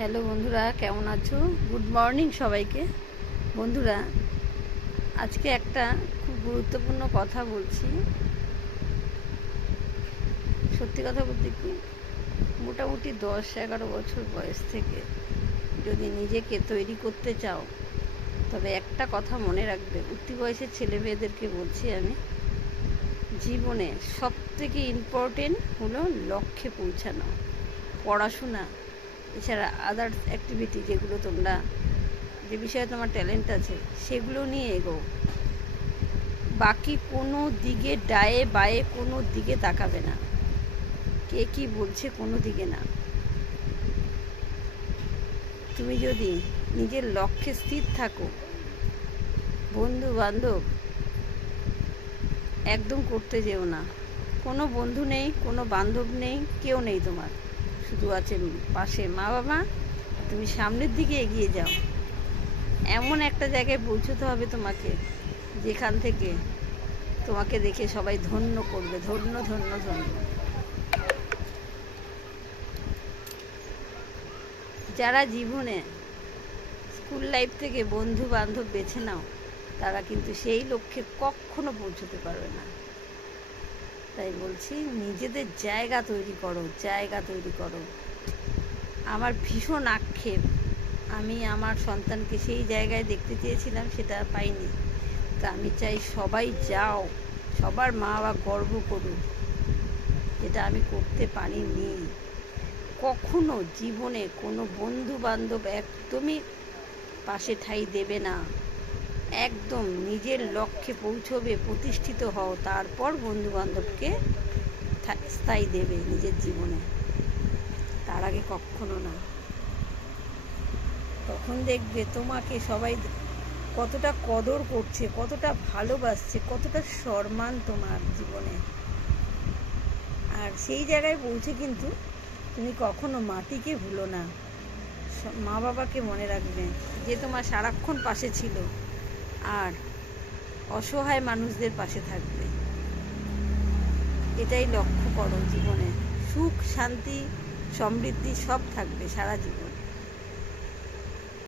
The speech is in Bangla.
হ্যালো বন্ধুরা, কেমন আছো? গুড মর্নিং সবাইকে। বন্ধুরা, আজকে একটা খুব গুরুত্বপূর্ণ কথা বলছি। সত্যি কথা বলতে কি, মোটামুটি 10-11 বছর বয়স থেকে যদি নিজেকে তৈরি করতে চাও, তবে একটা কথা মনে রাখবে। উঠতি বয়সের ছেলে মেয়েদেরকে বলছি আমি, জীবনে সবথেকে ইম্পর্টেন্ট হলো লক্ষ্যে পৌঁছানো। পড়াশোনা এছাড়া আদার্স অ্যাক্টিভিটি, যেগুলো তোমরা যে বিষয়ে তোমার ট্যালেন্ট আছে সেগুলো নিয়ে এগোও। বাকি কোনো দিকে ডায়ে বায়ে কোনো দিকে তাকাবে না, কে কি বলছে কোনো দিকে না। তুমি যদি নিজের লক্ষ্যে স্থির থাকো, বন্ধু বান্ধব একদম করতে যেও না। কোনো বন্ধু নেই, কোনো বান্ধব নেই, কেউ নেই তোমার, শুধু আছে পাশে মা বাবা। তুমি সামনের দিকে এগিয়ে যাও। এমন একটা জায়গায় পৌঁছতে হবে তোমাকে, যেখান থেকে তোমাকে দেখে সবাই ধন্য করবে। ধন্য ধন্য ধন্য। যারা জীবনে স্কুল লাইফ থেকে বন্ধু বান্ধব বেছে নাও, তারা কিন্তু সেই লক্ষ্যে কখনো পৌঁছতে পারবে না। তাই বলছি, নিজেদের জায়গা তৈরি করো, জায়গা তৈরি করো। আমার ভীষণ আক্ষেপ, আমি আমার সন্তানকে সেই জায়গায় দেখতে চেয়েছিলাম, সেটা পাইনি। তা আমি চাই সবাই যাও, সবার মা বাবা গর্ব করুক, যেটা আমি করতে পারিনি। কখনো জীবনে কোনো বন্ধু বান্ধব একদমই পাশে ঠাঁই দেবে না। একদম নিজের লক্ষ্যে পৌঁছবে, প্রতিষ্ঠিত হও, তারপর বন্ধু বান্ধবকে স্থায়ী দেবে নিজের জীবনে, তার আগে কখনো না। তখন দেখবে তোমাকে সবাই কতটা কদর করছে, কতটা ভালোবাসছে, কতটা সম্মান তোমার জীবনে। আর সেই জায়গায় পৌঁছে কিন্তু তুমি কখনো মাটিকে ভুলো না, মা বাবাকে মনে রাখবে, যে তোমার সারাক্ষণ পাশে ছিল, আর অসহায় মানুষদের পাশে থাকবে। এটাই লক্ষ্য করো জীবনে। সুখ শান্তি সমৃদ্ধি সব থাকবে সারা জীবন।